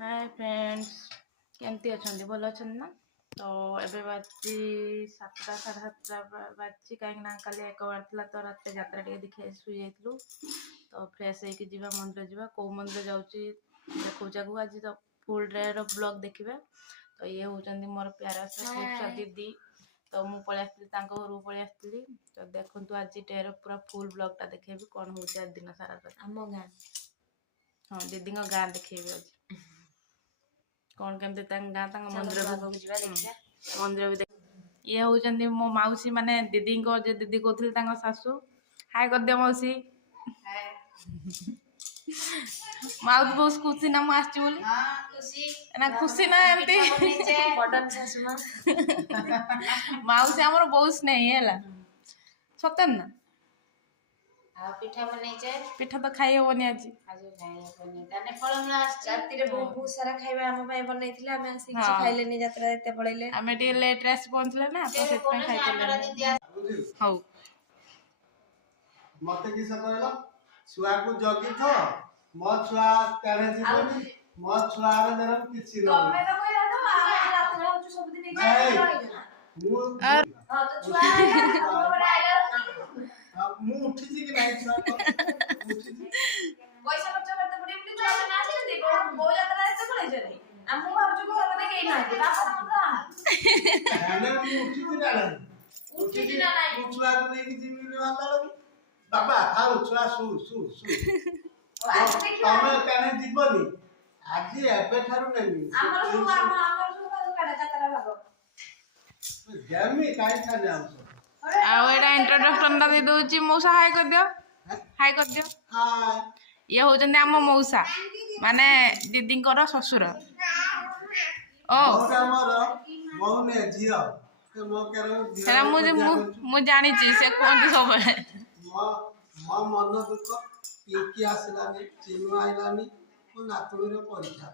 Hi friends केमती अच्छा भल अच्छा ना। तो एबे बाजी 7टा साढ़े 7टा बाजी कहीं काली एक बार था तो रात यात्रा टे देखिए शुई जाइलु। तो फ्रेश होगा मंदिर जावा कौ मंदिर जाऊँगी देखा आज तो फुल डे ब्लॉग देखिए। तो ये होती मोर प्यारा सा दीदी। तो मुझे पलि घर को पलि आसती। तो देखु आज डेर पूरा फुल ब्लॉगटा देखेबी कौन हो दिन सारा आम गाँ। हाँ दीदी गाँ देखेबी आज कौन केमती गाँ मंदिर मंदिर भी देख। ये होती मो मौसी माने दीदी दीदी कहते शाशु। हाय कर दियो मौसी। माउथ बहुत खुशी ना मुझे बोली ना खुशी ना एमती मौसी आमर बहुत स्नेही है सतन ना। पिठा बनेचे पिठा तो खाई हेनी आज राति बहुत सारा खाଇବା हम ପାଇଁ बनेइथिले हम आसी କିଛି खाइलेनी यात्रा एते पळैले हमें टी लेट रेस पहुंचले ना तो सेत ପାଇଁ खाइ पळैले। हौ मते किस कहला छुआ को जगी थो मो छुआ तेरे जीवनी मो छुआ रे जरम किछि न तमे तो कहला तो रात रे होछु सब दिन के मु हां तो छुआ हमरा आइला मु उठी छी कि नाही छुआ उठी छी पैसा खर्च करते पड़ी बुली छुआ ना आछे बो यात्रा एते पळै जनी आ मु भाबछु घर मते केई नाही बापा हमरा हेले मु उठी छी ना उठी छी ना नाही मु छुआ को लेके जीवी वाला लगी बाबा थाउ छुआ सु सु सु आज देखियो तमे काने जीवनी आज एबे थारु नेमी हमर सु काडा जातरा लागो गेमी काई था जामसो आ एटा इंट्रोडक्शन दे दोची मौसा हाय कर दियो हाय कर दियो हाय ये होजंदे हम मौसा माने दीदी कर ससुर ओ हमर मौने जियो के मो करो हेला मु जानि छी से कोन सब मो मन दुख की आसलानी चिन्नु आइलानी को नातुनी रो परीक्षा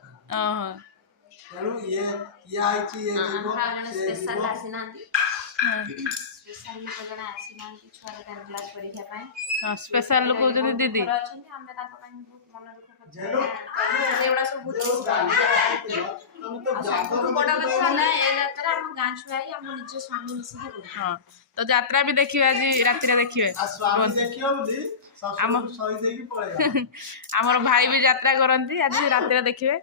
ओहो तेणु ये आइची ये जीवो स्पेशल आसीनांती स्पेशल लोक जणा आसीनांती छुआ रे क्लास परीक्षा पाए हां स्पेशल लोक होजंदे दीदी अछंती हम ताको पाए बहुत मन दुख करते एवडा सब बुझ हम तो जागर बड़ा कथा ना ए यात्रा हम गां छुआई हम निज स्वामी मिसी के करू हां तो यात्रा भी देखियो आज राति रे देखियो आ स्वामी देखियो बुली ससुर सही देकी पळेगा हमर भाई भी यात्रा करंती आज राति रे देखिबे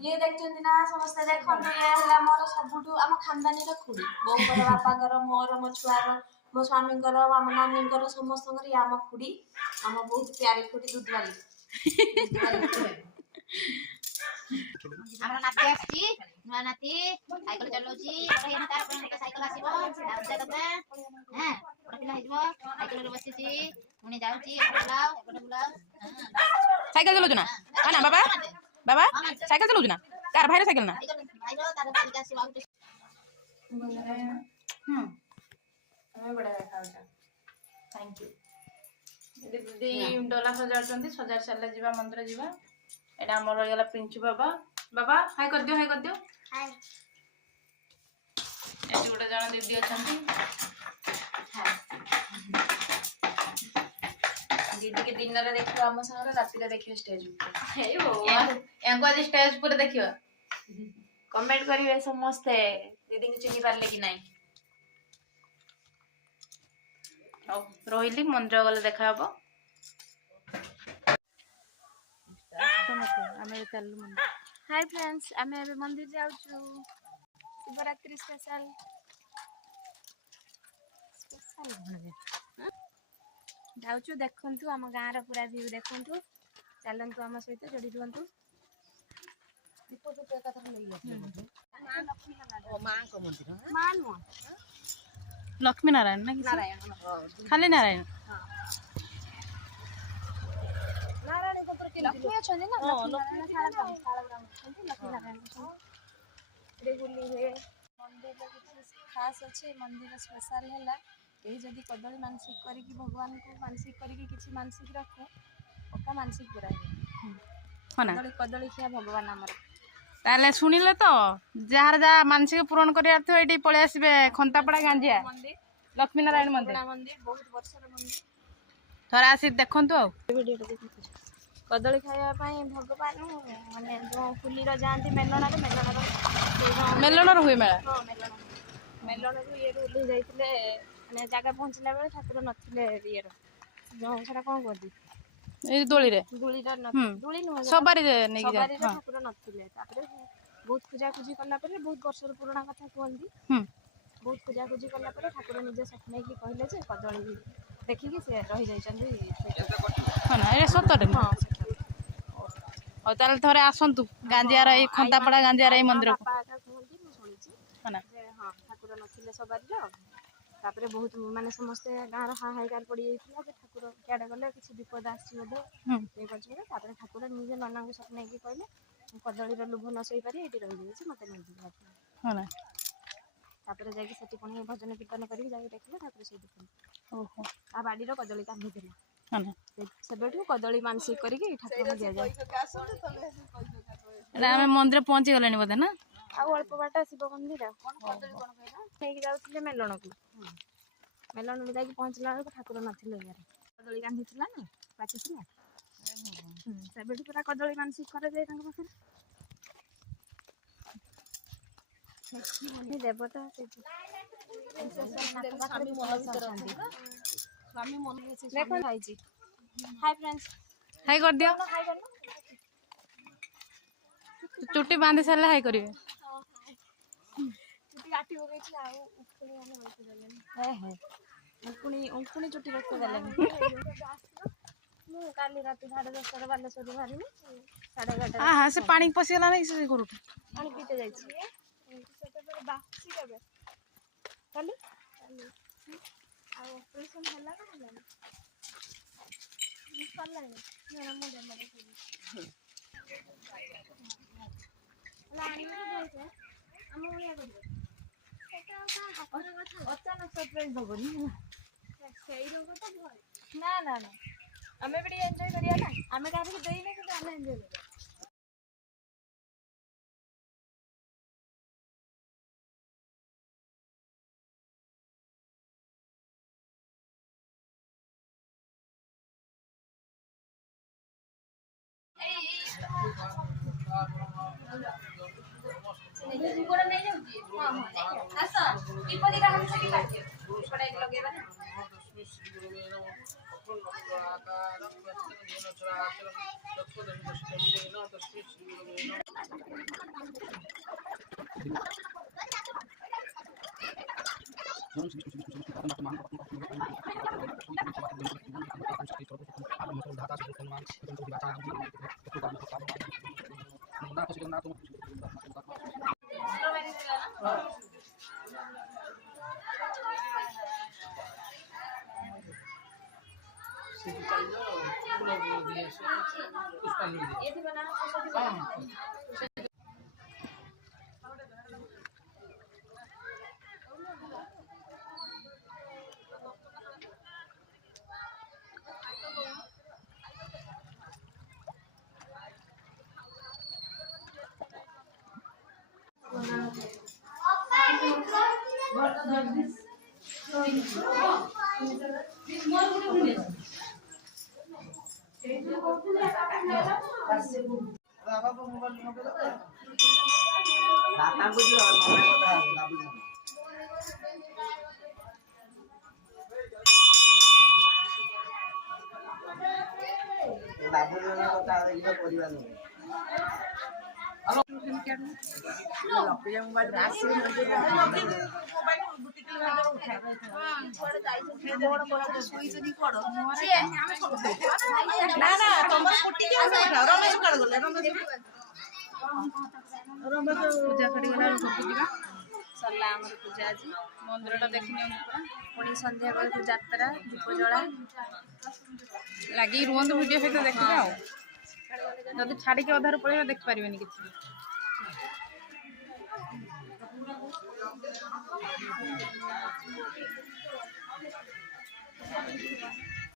ये देखते ना समस्त देखो ये हला मोर सबुठु हम खानदानी रे खुडी बोकर बापाकर मोर मो छुआर मो स्वामी कर हम नानी कर समस्त कर या हम खुडी हम बहुत प्यारी खुडी दूध वाली हमरा नाती आछि नुआ नाती साइकिल चलोछि ओहे ना तार पर साइकिल आसीबो दाउते दबे हैं ओटा पिला हिजबो साइकिल रे बसिछि मुनी जाउछि बुलाओ साइकिल चलो ना ना बाबा बाबा साइकिल चलो ना कार भाई साइकिल ना आइलो तार साइकिल आसीबो आउट हमें बड़ा देखा होता थैंक यू दीदी डोला सजाउछंती सजार साले जीवा मंदिर जीवा एटा हमर रही गला पिंचू बाबा बाबा हाय कर दियो हाय एटी गोटे जण दीदी अछंती दीदी के दिन रे देखियो हम संग राति रे देखियो स्टेज ऊपर हे हो एंको आज स्टेज पर देखियो कमेंट करिवे समस्त दीदी को चिन्ही पारले कि नहीं औ रोहिली मंदिर गले देखा हबो हाय फ्रेंड्स आमे अबे मंदिर जाउछु शिवरात्रि स्पेशल जाउछु देखंतु हम गाँ रा पूरा व्यू देखंतु चलंतु हम सहित जोड़ी रुहंतु दीप दीप कथा लई ओ मां को मंदिर मां नो लक्ष्मी नारायण ना नारायण खाली नारायण नारायण को पर लक्ष्मी अछन ना लक्ष्मी नारायण लक्ष्मी नारायण रे बुली हे मंदिर किसी खास अच्छे मंदिर स्पेशल हैला कहीं जदि कदली मानसिक करी भगवान को मानसिक करी किसी मानसिक रखे पक्का मानसिक पूरा है होना कदली खिया भगवान हमर ताले सुनिले तो जार जा मानसिक पूरण करिया थो एटी पळे आसीबे खंतापड़ा गांजिया लक्ष्मी नारायण मंदिर बहुत वर्षर मंदिर थोड़ा आसी देखंतु आ कदली खाया भगवान माने जो फुलीर जाती मेलणार मेलन हुए मेला मेलण ये ओल्ले जाइए माने जगह पहुँचला बेले ठाकुर नथिले ये जो सेटा कौन कहती ए दोली रे दूलीर दूली नुह सबारी नै सवारी ठाकुर नथिले बहुत खोजाखोजी कला बहुत वर्षर पुराणा कथा कहती बहुत खोजाखोजी कला ठाकुर निजे स्वप्न की कहले जे कदली देखिकी से रही जाइछन्ती ना ए सतरे हाँ ओ ताले थोरे आसंतु गांजियार ए खंतापड़ा गांजियार ए मंदिर को हाँ ठाकुर नथिले सवारी तापरे बहुत माने समस्ते गाँव हाहाकार पड़ जाइए ठाकुर क्या गले किसी विपद आसी ठाकुर निजे नना को स्वप्न की कहले कदलीर लोभ न सही पारि ये रही जाइए मत नहीं तापर जाकि सेठी पुणी भजन कीर्तन करके जाकि देखले ठाकुर से ओहो आ बाड़ीर कदली कांदी थिला सेबेठू कदली मानसिक करके ठाकुर दिया जाए आम मंदिर पहुंची गले बोधे ना आ अल्प बाट शिव मंदिर नहीं जाऊे मेलन को मेलन में जाकि पहुँचला बेलू ठाकुर नथिले यार कदली कांदी थिला ना पाची थिला सेबेठू पूरा कदली मानसिक कर जाए देवता हाय फ्रेंड्स हाय कर दियो चुट्टी बांधी सारे हाय करिवे चुट्टी काटी पकईला उंकुणी चुट्टी रखते देले काली राति 10:30 बालेश्वर बाहरी 11:30 हाँ से पानी पशिगला नहीं से करू पानी पीते जाइए बासी केबे काली ऑपरेशन हला ना हला सरलानी ना मुंडे मरे हला आनी में जाइए हम ओया करबे सेटा हाथर कथा अचानक सरप्राइज दबनी सेई लोग तो भय ना ना ना हमें भी एंजॉय करिया ना हमें काहे के देई ना कि हमें एंजॉय करिया पूजा करिगला घरକୁ ଯିବା सरला आमर पूजा आज मंदिरटा देखि नियंतु पूरा पुणी संध्या बेलू यात्रा दीप जला लगी रुहंतु वीडियो सहित देखिबे आ जदि छाड़ी के अधार पळेबा देख पारिबेनी किछि